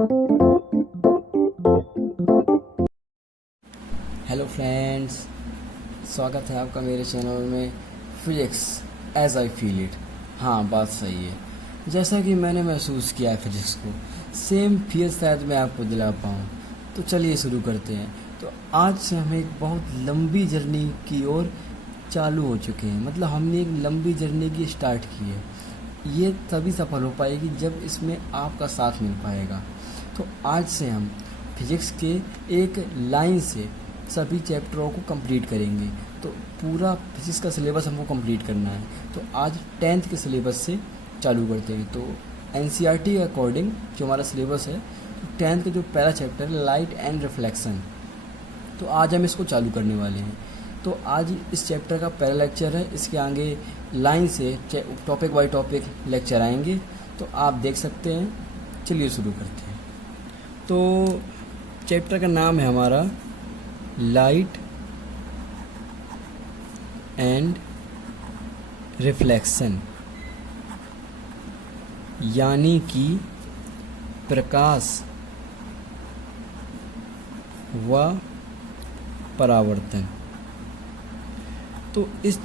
Hello friends, स्वागत है आपका मेरे चैनल में physics as I feel it. हाँ, बात सही है। जैसा कि मैंने महसूस किया है फिजिक्स को, सेम फील शायद मैं आपको दिला पाऊँ। तो चलिए शुरू करते हैं। तो आज से हम एक बहुत लंबी जर्नी की ओर चालू हो चुके हैं। मतलब हमने एक लंबी जर्नी की स्टार्ट की है। ये तभी सफल हो पाएगी जब इसमें आपका साथ मिल पाएगा। तो आज से हम फिजिक्स के एक लाइन से सभी चैप्टरों को कंप्लीट करेंगे। तो पूरा फिजिक्स का सिलेबस हमको कंप्लीट करना है। तो आज 10th के सिलेबस से चालू करते हैं। तो एनसीईआरटी के अकॉर्डिंग जो हमारा सिलेबस है, तो 10th का जो पहला चैप्टर है लाइट एंड रिफ्लेक्शन, तो आज हम इसको चालू करने वाले हैं। तो आज इस चैप्टर का पहला लेक्चर है। इसके आगे लाइन से टॉपिक बाय टॉपिक लेक्चर आएंगे, तो आप देख सकते हैं। चलिए शुरू करते हैं। तो चैप्टर का नाम है हमारा लाइट एंड रिफ्लेक्शन, यानी कि प्रकाश व परावर्तन। तो इस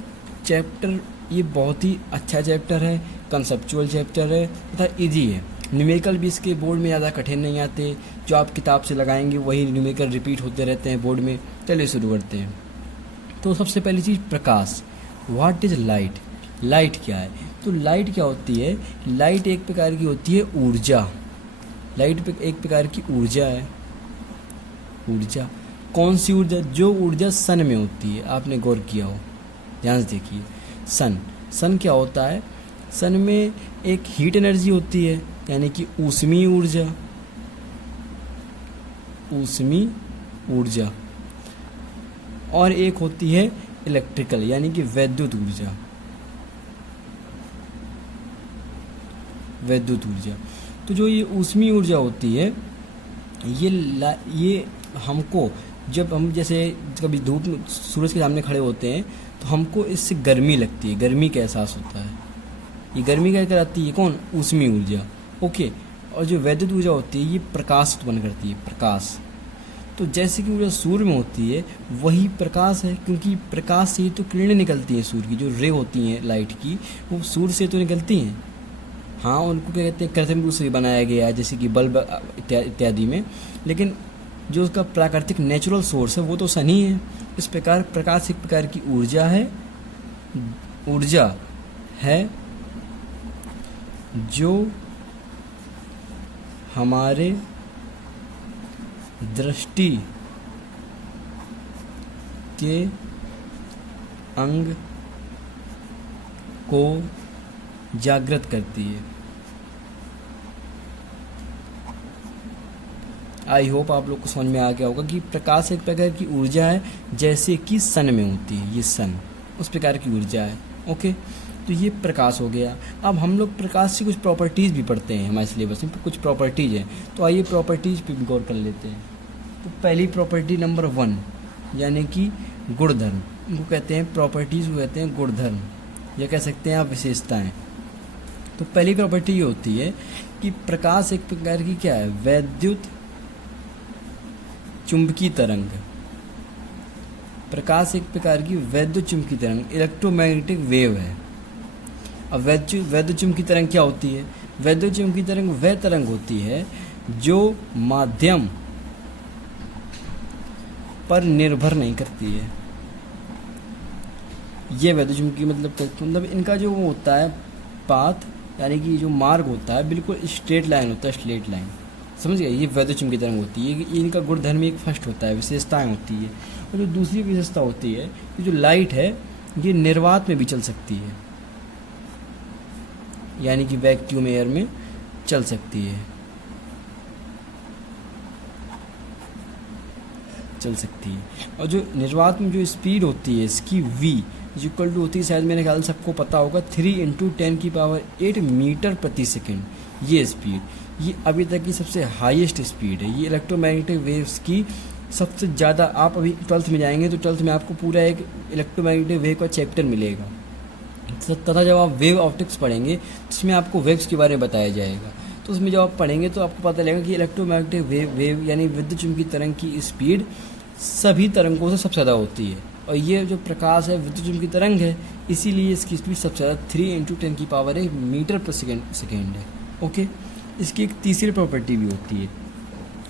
चैप्टर ये बहुत ही अच्छा चैप्टर है, कंसेप्चुअल चैप्टर है तथा इजी है। न्यूमेरिकल भी इसके बोर्ड में ज़्यादा कठिन नहीं आते। जो आप किताब से लगाएंगे वही न्यूमेरिकल रिपीट होते रहते हैं बोर्ड में। चलिए शुरू करते हैं। तो सबसे पहली चीज़ प्रकाश। What is light? लाइट क्या है? तो लाइट क्या होती है? लाइट एक प्रकार की होती है ऊर्जा। लाइट एक प्रकार की ऊर्जा है। ऊर्जा कौन सी ऊर्जा? जो ऊर्जा सन में होती है। आपने गौर किया हो, ध्यान से देखिए। सन क्या होता है? सन में एक हीट एनर्जी होती है, यानी कि ऊष्मीय ऊर्जा। ऊष्मीय ऊर्जा। और एक होती है इलेक्ट्रिकल, यानी कि वैद्युत ऊर्जा। वैद्युत ऊर्जा। तो जो ये ऊष्मीय ऊर्जा होती है, ये हमको, जब हम जैसे कभी धूप सूरज के सामने खड़े होते हैं तो हमको इससे गर्मी लगती है, गर्मी का एहसास होता है। ये गर्मी क्या कराती है? कौन? ऊष्मीय ऊर्जा। ओके। और जो वैद्युत ऊर्जा होती है, ये प्रकाश उत्पन्न करती है, प्रकाश। तो जैसे कि ऊर्जा सूर्य में होती है, वही प्रकाश है, क्योंकि प्रकाश से ही तो किरणें निकलती हैं। सूर्य की जो रे होती हैं लाइट की, वो सूर्य से तो निकलती हैं। हाँ, उनको क्या कहते हैं, कृत्रिम रूप से बनाया गया है, जैसे कि बल्ब इत्यादि में। लेकिन जो उसका प्राकृतिक नेचुरल सोर्स है वो तो सन ही है। इस प्रकार प्रकाश एक प्रकार की ऊर्जा है जो हमारे दृष्टि के अंग को जागृत करती है। आई होप आप लोग को समझ में आ गया होगा कि प्रकाश एक प्रकार की ऊर्जा है, जैसे कि सन में होती है। ये सन उस प्रकार की ऊर्जा है। ओके, तो ये प्रकाश हो गया। अब हम लोग प्रकाश से कुछ प्रॉपर्टीज़ भी पढ़ते हैं, हमारे सिलेबस में कुछ प्रॉपर्टीज़ हैं। तो आइए प्रॉपर्टीज़ पे भी गौर कर लेते हैं। तो पहली प्रॉपर्टी नंबर 1, यानी कि गुणधर्म। इनको कहते हैं प्रॉपर्टीज़ को कहते हैं गुणधर्म, या कह सकते हैं आप विशेषताएँ। तो पहली प्रॉपर्टी ये होती है कि प्रकाश एक प्रकार की क्या है? वैद्युत चुंबकीय तरंग। प्रकाश एक प्रकार की वैद्युत चुंबकीय तरंग, इलेक्ट्रोमैग्नेटिक वेव है। अब वैद्युत चुंबकीय तरंग क्या होती है? वैद्युत चुंबकीय तरंग वह तरंग होती है जो माध्यम पर निर्भर नहीं करती है। ये वैद्युत चुंबकीय मतलब इनका जो वो होता है पाथ, यानी कि जो मार्ग होता है, बिल्कुल स्ट्रेट लाइन होता है, स्ट्रेट लाइन। समझ गए? ये वैद्युत चुंबकीय तरंग होती है। ये इनका गुणधर्म एक फर्स्ट होता है, विशेषताएं होती है। और जो दूसरी विशेषता होती है कि जो लाइट है ये निर्वात में भी चल सकती है, यानी कि वैक्यूम एयर में चल सकती है, और जो निर्वात में जो स्पीड होती है इसकी v इक्वल टू होती है, शायद मेरे ख्याल से सबको पता होगा, 3 × 10⁸ मीटर प्रति सेकेंड। ये स्पीड, ये अभी तक की सबसे हाईएस्ट स्पीड है। ये इलेक्ट्रोमैग्नेटिक वेव्स की सबसे ज़्यादा। आप अभी 12th में जाएंगे तो 12th में आपको पूरा एक इलेक्ट्रोमैग्नेटिक वेव का चैप्टर मिलेगा। तथा जब आप वेव ऑप्टिक्स पढ़ेंगे तो इसमें आपको वेव्स के बारे में बताया जाएगा। तो उसमें जब आप पढ़ेंगे तो आपको पता लगेगा कि इलेक्ट्रोमैग्नेटिक वेव यानी विद्युत चुम्बकीय तरंग की स्पीड सभी तरंगों से सबसे ज़्यादा होती है। और ये जो प्रकाश है विद्युत चुम्बकीय तरंग है, इसीलिए इसकी स्पीड सबसे ज़्यादा 3 × 10⁻⁸ मीटर पर सेकेंड है। ओके, इसकी एक तीसरी प्रॉपर्टी भी होती है,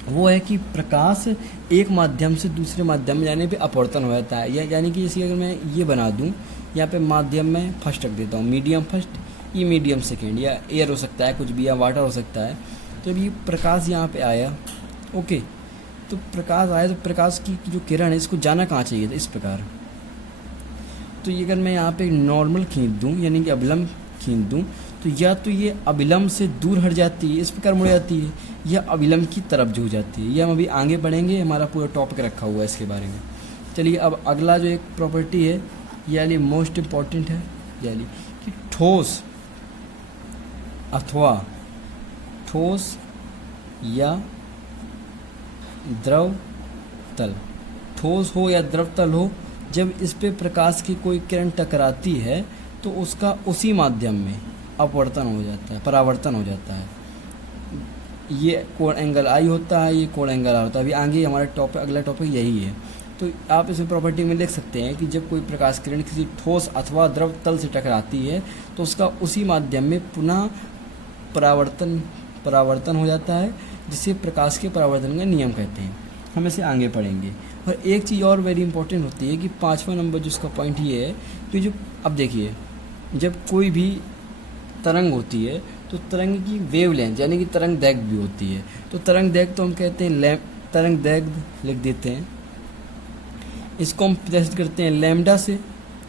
वो है कि प्रकाश एक माध्यम से दूसरे माध्यम में जाने पे अपवर्तन हो जाता है। यानी कि जैसे अगर मैं ये बना दूँ, यहाँ पे माध्यम में फर्स्ट रख देता हूँ, मीडियम फर्स्ट, ये मीडियम सेकेंड, या एयर हो सकता है कुछ भी, या वाटर हो सकता है। तो अभी प्रकाश यहाँ पे आया, ओके, तो प्रकाश आया तो प्रकाश की जो किरण है इसको जाना कहाँ चाहिए था, इस प्रकार। तो ये अगर मैं यहाँ पे नॉर्मल खींच दूँ यानी कि अभिलंब खींच दूँ, तो या तो ये अभिलंब से दूर हट जाती है, इस प्रकार मुड़ जाती है, या अभिलंब की तरफ झुक जाती है। ये हम अभी आगे बढ़ेंगे, हमारा पूरा टॉपिक रखा हुआ है इसके बारे में। चलिए अब अगला जो एक प्रॉपर्टी है, यानी मोस्ट इम्पॉर्टेंट है, यानी कि ठोस या द्रव तल, ठोस हो या द्रव तल हो, जब इस पे प्रकाश की कोई किरण टकराती है तो उसका उसी माध्यम में अपवर्तन हो जाता है, परावर्तन हो जाता है। ये कोण एंगल आई होता है, ये कोण एंगल आर होता है। अभी आगे हमारा अगला टॉपिक यही है। तो आप इसमें प्रॉपर्टी में लिख सकते हैं कि जब कोई प्रकाश किरण किसी ठोस अथवा द्रव तल से टकराती है तो उसका उसी माध्यम में पुनः परावर्तन हो जाता है, जिसे प्रकाश के परावर्तन का नियम कहते हैं। हम इसे आगे पढ़ेंगे। और एक चीज़ और वेरी इंपॉर्टेंट होती है कि 5वां नंबर जिसका पॉइंट ये है कि जो अब देखिए, जब कोई भी तरंग होती है तो तरंग की वेवलेंथ यानी कि तरंग दैर्घ्य भी होती है। तो तरंग दैर्घ्य तो हम कहते हैं तरंग दैर्घ्य लिख देते हैं, इसको हम प्रदर्शित करते हैं लैम्डा से।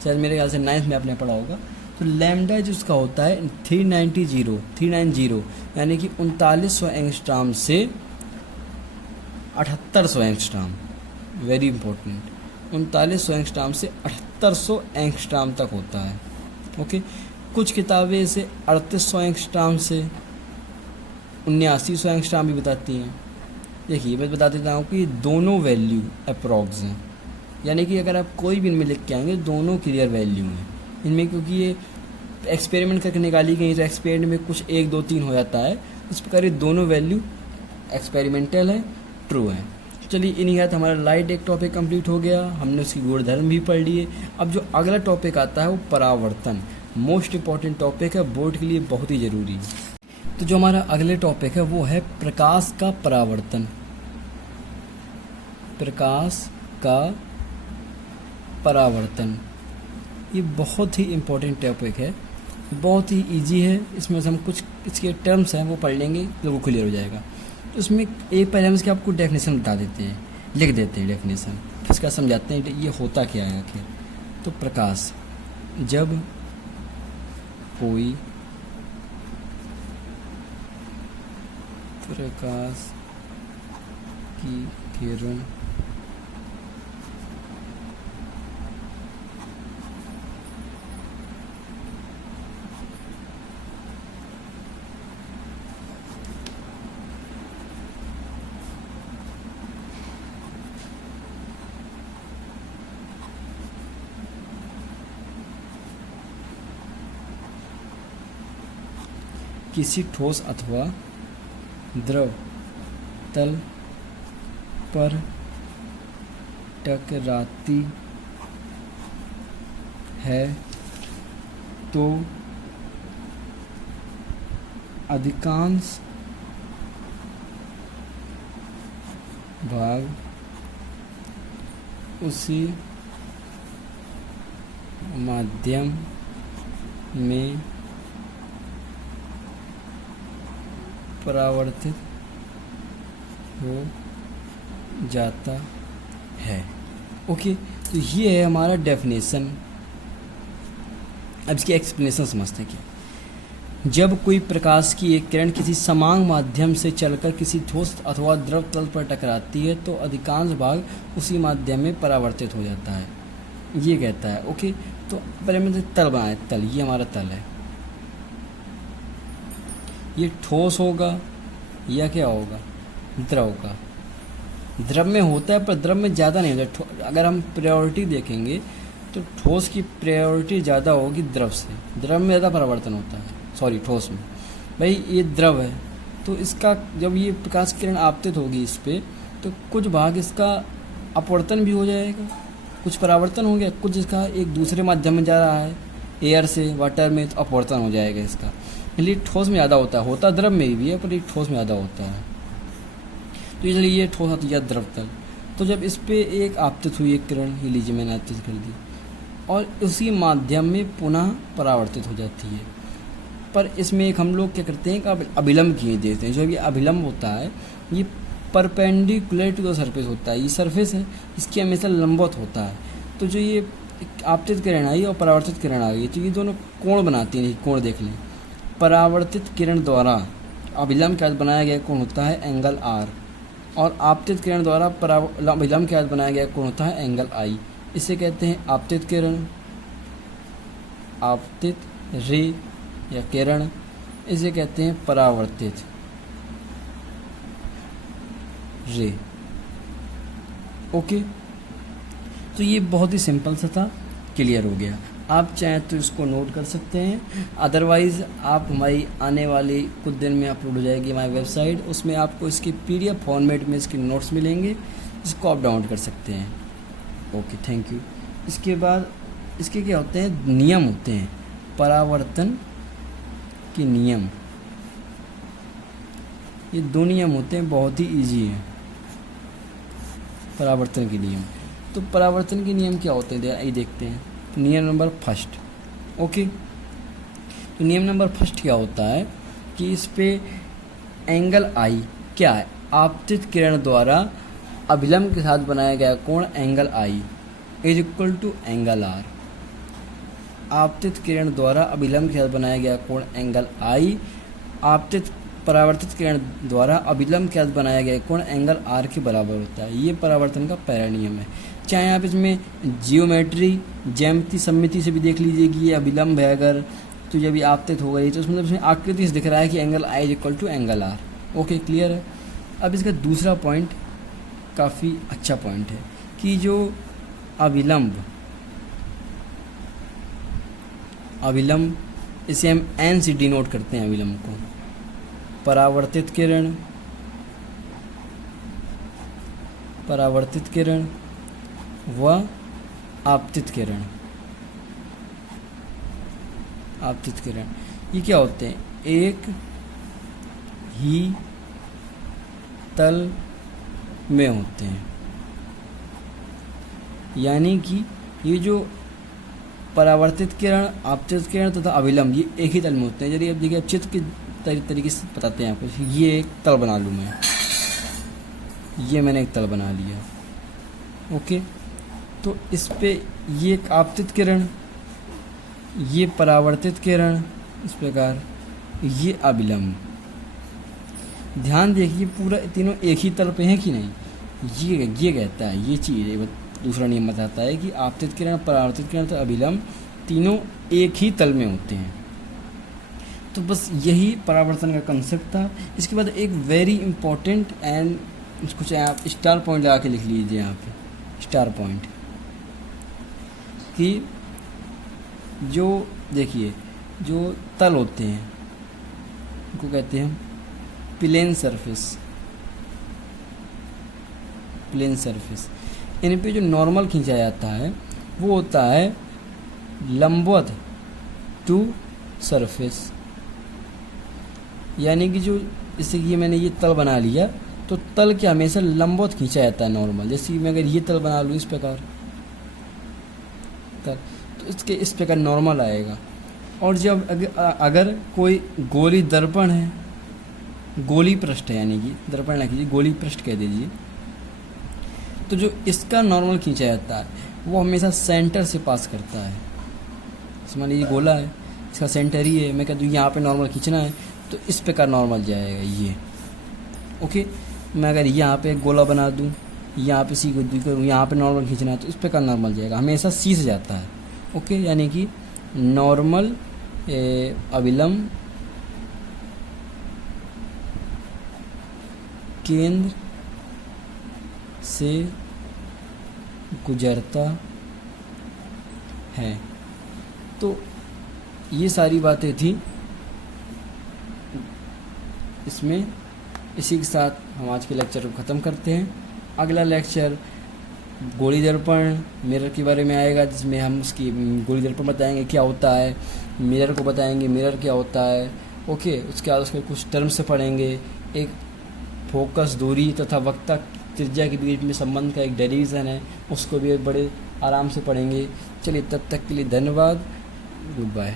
शायद मेरे ख्याल से 9th में आपने पढ़ा होगा। तो लैम्डा जिसका होता है 390 यानी कि 3900 एंगस्ट्रॉम से 7800 एंगस्ट्रॉम, वेरी इंपॉर्टेंट, 3900 एंगस्ट्रॉम से 7800 एंगस्ट्रॉम तक होता है। ओके, कुछ किताबें इसे 3800 एंगस्ट्रॉम से 7900 एंगस्ट्रॉम भी बताती हैं। देखिए मैं बता देता हूँ कि दोनों वैल्यू अप्रॉक्स हैं, यानी कि अगर आप कोई भी इनमें लिख के आएंगे दोनों क्लियर वैल्यू हैं इनमें, क्योंकि ये एक्सपेरिमेंट करके निकाली गई। तो एक्सपेरिमेंट में कुछ 1 2 3 हो जाता है, इस प्रकार ये दोनों वैल्यू एक्सपेरिमेंटल है, ट्रू है। चलिए इन्हीं हाथ हमारा लाइट एक टॉपिक कंप्लीट हो गया, हमने उसकी गुणधर्म भी पढ़ लिए। अब जो अगला टॉपिक आता है वो परावर्तन, मोस्ट इम्पॉर्टेंट टॉपिक है, बोर्ड के लिए बहुत ही ज़रूरी है। तो जो हमारा अगले टॉपिक है वो है प्रकाश का परावर्तन। प्रकाश का परावर्तन, ये बहुत ही इम्पोर्टेंट टॉपिक है, बहुत ही इजी है। इसमें से हम कुछ इसके टर्म्स हैं वो पढ़ लेंगे तो वो क्लियर हो जाएगा। तो इसमें एक पहले हम इसके आपको डेफिनेशन बता देते हैं, लिख देते हैं डेफिनेशन, फिर इसका समझाते हैं ये होता क्या है आखिर। तो प्रकाश, जब कोई प्रकाश की किरण किसी ठोस अथवा द्रव तल पर टकराती है तो अधिकांश भाग उसी माध्यम में परावर्तित हो जाता है। ओके, तो ये है हमारा डेफिनेशन। अब इसकी एक्सप्लेनेशन समझते हैं क्या। जब कोई प्रकाश की एक किरण किसी समान माध्यम से चलकर किसी ठोस अथवा द्रव तल पर टकराती है तो अधिकांश भाग उसी माध्यम में परावर्तित हो जाता है, ये कहता है। ओके, तो पहले मैंने तल बनाया, तल, ये हमारा तल है। ये ठोस होगा या क्या होगा, द्रव का। द्रव में होता है पर द्रव में ज़्यादा नहीं होता। अगर हम प्रायोरिटी देखेंगे तो ठोस की प्रायोरिटी ज़्यादा होगी द्रव से, द्रव में ज़्यादा परावर्तन होता है, सॉरी ठोस में। भाई ये द्रव है तो इसका जब ये प्रकाश किरण आपतित होगी इस पर, तो कुछ भाग इसका अपवर्तन भी हो जाएगा, कुछ परावर्तन हो गया, कुछ इसका एक दूसरे माध्यम में जा रहा है, एयर से वाटर में, तो अपवर्तन हो जाएगा इसका। इसलिए ठोस में ज़्यादा होता द्रव में भी है, पर ये ठोस में ज़्यादा होता है। तो इसलिए ये ठोस होती है द्रव तल। तो जब इस पर एक आपतित हुई एक किरण, ये लीजिए मैंने आपतित कर दी, और उसी माध्यम में पुनः परावर्तित हो जाती है। पर इसमें एक हम लोग क्या करते हैं कि अभिलंब किए देते हैं। जो ये अभिलंब होता है ये परपेंडिकुलर टू द सरफेस होता है, ये सरफेस है इसकी हमेशा लंबवत होता है। तो जो ये आपतित किरण आई और परावर्तित किरण आ गई, तो ये दोनों कोण बनाती हैं। कोण देख लें, परावर्तित किरण द्वारा अभिलंब के साथ बनाया गया कोण होता है एंगल आर, और आपतित किरण द्वारा अभिलंब के साथ बनाया गया कोण होता है एंगल आई। इसे कहते हैं आपतित किरण, आपतित रे या किरण। इसे कहते हैं परावर्तित रे। ओके, तो ये बहुत ही सिंपल सा था, क्लियर हो गया। आप चाहें तो इसको नोट कर सकते हैं, अदरवाइज़ आप हमारी आने वाली कुछ दिन में अपलोड हो जाएगी हमारी वेबसाइट, उसमें आपको इसकी PDF फॉर्मेट में इसके नोट्स मिलेंगे, जिसको आप डाउनलोड कर सकते हैं। Okay, thank you. इसके बाद इसके क्या होते हैं, नियम होते हैं, परावर्तन के नियम। ये 2 नियम होते हैं, बहुत ही ईजी है परावर्तन के नियम। तो परावर्तन के नियम क्या होते हैं ये देखते हैं। नियम नंबर फर्स्ट, ओके, तो नियम नंबर फर्स्ट क्या होता है कि इस पे एंगल आई क्या है, आपतित किरण द्वारा अभिलंब के साथ बनाया गया कोण angle I is equal to angle R. आपतित किरण द्वारा अभिलंब के साथ बनाया गया कोण एंगल आई, परावर्तित किरण द्वारा अभिलंब के साथ बनाया गया कोण एंगल आर के बराबर होता है। ये परावर्तन का पहला नियम है। चाहे आप इसमें ज्यामिति सम्मिति से भी देख लीजिए कि ये अभिलंब है अगर, तो जब ये आपतित हो गई तो उसमें इसमें आकृति से दिख रहा है कि angle I is equal to angle R. Okay, clear है। अब इसका दूसरा पॉइंट काफ़ी अच्छा पॉइंट है कि जो अभिलंब इसे हम एन से डिनोट करते हैं अभिलंब को। परावर्तित किरण व आपतित किरण ये क्या होते हैं, एक ही तल में होते हैं। यानी कि ये जो परावर्तित किरण, आपतित किरण तथा अभिलंब ये एक ही तल में होते हैं। यदि अब देखिए, अब चित्र के तरीके से बताते हैं आपको। ये एक तल बना लूँ मैं, ये मैंने एक तल बना लिया। ओके, तो इस पे ये एक आपतित किरण, ये परावर्तित किरण, इस प्रकार ये अभिलंब। ध्यान देखिए, पूरा तीनों एक ही तल पे हैं कि नहीं। ये कहता है, ये चीज़ दूसरा नियम बताता है कि आपतित किरण, परावर्तित किरण तो अभिलंब तीनों एक ही तल में होते हैं। तो बस यही परावर्तन का कंसेप्ट था। इसके बाद एक वेरी इंपॉर्टेंट एंड इसको चाहे आप स्टार पॉइंट लगा के लिख लीजिए यहाँ पे, स्टार पॉइंट, कि जो देखिए जो तल होते हैं उनको कहते हैं प्लेन सरफेस। इन पे जो नॉर्मल खींचा जाता है वो होता है लंबवत टू सरफेस। यानी कि जो जैसे कि मैंने ये तल बना लिया, तो तल के हमेशा लंबवत खींचा जाता है नॉर्मल। जैसे कि मैं अगर ये तल बना लूँ इस प्रकार तल, तो इसके इस प्रकार नॉर्मल आएगा। और जब अगर कोई गोली दर्पण है, गोली पृष्ठ है, यानी कि दर्पण ना कीजिए, गोली पृष्ठ कह दीजिए, तो जो इसका नॉर्मल खींचा जाता है वो हमेशा सेंटर से पास करता है। मान लीजिए गोला है, इसका सेंटर ही है, मैं कह दूँ यहाँ पे नॉर्मल खींचना है तो इस प्रकार नॉर्मल जाएगा ये। ओके, मैं अगर यहाँ पे गोला बना दूँ, यहाँ पे सी करूँ, यहाँ पे नॉर्मल खींचना है तो इस प्रकार नॉर्मल जाएगा, हमेशा सी से जाता है। ओके, यानी कि नॉर्मल अभिलंब केंद्र से गुजरता है। तो ये सारी बातें थी इसमें इसी के साथ हम आज के लेक्चर को ख़त्म करते हैं। अगला लेक्चर गोली दर्पण मिरर के बारे में आएगा, जिसमें हम उसकी गोली दर्पण बताएंगे क्या होता है, मिरर को बताएंगे मिरर क्या होता है। ओके, उसके बाद उसके कुछ टर्म्स पढ़ेंगे, एक फोकस दूरी तथा वक्ता त्रिज्या के बीच में संबंध का एक डेरिवेशन है, उसको भी बड़े आराम से पढ़ेंगे। चलिए, तब तक के लिए धन्यवाद, गुड बाय।